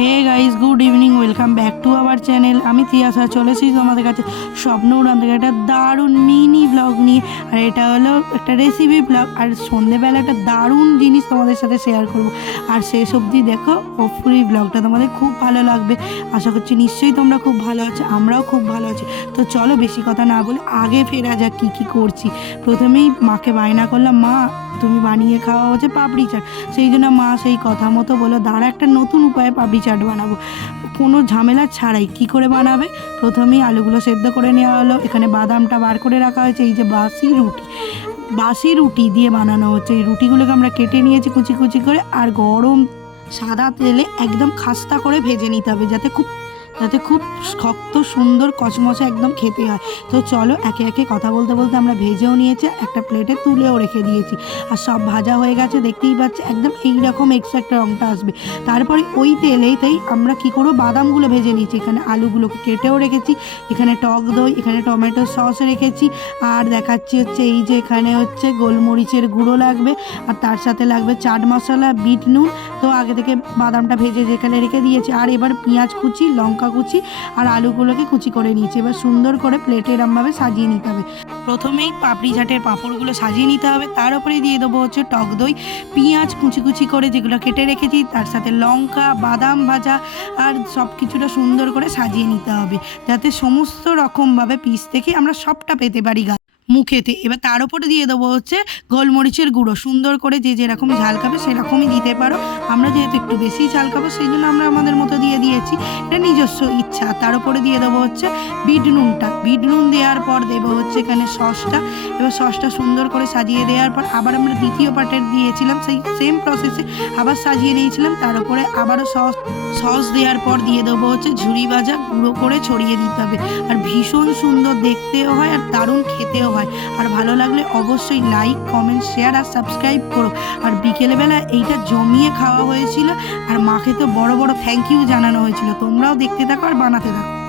Hey guys good evening welcome back to our channel আমি তিয়াসা চলে এসেছি তোমাদের কাছে স্বপ্ন উড়ান থেকে একটা দারুণ মিনি ব্লগ নিয়ে। আর এটা হলো একটা রেসিপি ব্লগ আর সন্ধেবেলা একটা দারুণ জিনিস তোমাদের সাথে শেয়ার করব। আর শেষ অবধি দেখো হোপফুলি ব্লগটা তোমাদের খুব ভালো লাগবে। আশা করছি নিশ্চয়ই তোমরা খুব ভালো আছো, আমরাও খুব ভালো আছি। তো চলো বেশি কথা না বলে আগে ফেরা যাক কী কী করছি। প্রথমেই মাকে বায়না করলাম, মা, তুমি বানিয়ে খাওয়া হচ্ছে পাপড়ি চাট। সেই জন্য মা সেই কথা মতো বলো দাঁড়া, একটা নতুন উপায়ে পাপড়ি চাট বানাবো। কোনো ঝামেলা ছাড়াই, কি করে বানাবে? প্রথমেই আলুগুলো সেদ্ধ করে নেওয়া হলো, এখানে বাদামটা বার করে রাখা হয়েছে, এই যে বাসি রুটি। বাসি রুটি দিয়ে বানানো হচ্ছে। এই রুটিগুলোকে আমরা কেটে নিয়েছি কুচি কুচি করে আর গরম সাদা তেলে একদম খাস্তা করে ভেজে নিতে হবে যাতে খুব যাতে খুব শক্ত, সুন্দর, কচমচে একদম খেতে হয়। তো চলো একে একে কথা বলতে বলতে আমরা ভেজেও নিয়েছি, একটা প্লেটে তুলেও রেখে দিয়েছি। আর সব ভাজা হয়ে গেছে, দেখতেই পাচ্ছি, একদম এই রকম এক্সাক্ট রঙটা আসবে। তারপরে ওই তেলেতেই আমরা কি করব, বাদামগুলো ভেজে নিয়েছি। এখানে আলুগুলোকে কেটেও রেখেছি, এখানে টক দই, এখানে টমেটো সস রেখেছি। আর দেখাচ্ছি হচ্ছে এই যে এখানে হচ্ছে গোলমরিচের গুঁড়ো লাগবে, আর তার সাথে লাগবে চাট মশলা, বিট নুন তো আগে থেকে বাদামটা ভেজে যেখানে রেখে দিয়েছি, আর এবার পেঁয়াজ কুচি, লঙ্কা কুচি আর আলুগুলোকে কুচি করে নিয়েছি। এবার সুন্দর করে প্লেটে এরমভাবে সাজিয়ে নিতে হবে। প্রথমেই পাপড়ি ঝাটের পাঁপড়গুলো সাজিয়ে নিতে হবে। তার উপরে দিয়ে দেবো হচ্ছে টক দই। পেঁয়াজ কুচি কুচি করে যেগুলো কেটে রেখেছি, তার সাথে লঙ্কা, বাদাম ভাজা আর সব কিছুটা সুন্দর করে সাজিয়ে নিতে হবে। যাতে সমস্ত রকমভাবে পিস থেকে আমরা সবটা পেতে পারি গা মুখেতে। এবার তার উপরে দিয়ে দেবো হচ্ছে গোলমরিচের গুঁড়ো। সুন্দর করে যে যেরকম ঝাল খাবে সেরকমই দিতে পারো। আমরা যেহেতু একটু বেশি ঝাল খাব, সেই জন্য আমরা আমাদের মতো দিয়ে দিয়েছি। এটা নিজস্ব ইচ্ছা। তার উপরে দিয়ে দেবো হচ্ছে বিট নুনটা। বিট নুন দেওয়ার পর দেবো হচ্ছে এখানে সসটা। এবার সসটা সুন্দর করে সাজিয়ে দেওয়ার পর আবার আমরা দ্বিতীয় পার্টের দিয়েছিলাম। সেই সেম প্রসেসে আবার সাজিয়ে নিয়েছিলাম। তার উপরে আবারও সস সস দেওয়ার পর দিয়ে দেবো হচ্ছে ঝুড়ি ভাজা। গুঁড়ো করে ছড়িয়ে দিতে হবে। আর ভীষণ সুন্দর দেখতেও হয় আর দারুণ খেতেও হয়। আর ভালো লাগলে অবশ্যই লাইক কমেন্ট শেয়ার আর সাবস্ক্রাইব করো। আর বিকেলবেলা এইটা জমিয়ে খাওয়া হয়েছিল। আর মাকে তো বড় বড় থ্যাংক ইউ জানানো হয়েছিল। তোমরাও দেখতে থাকো আর বানাতে থাকো।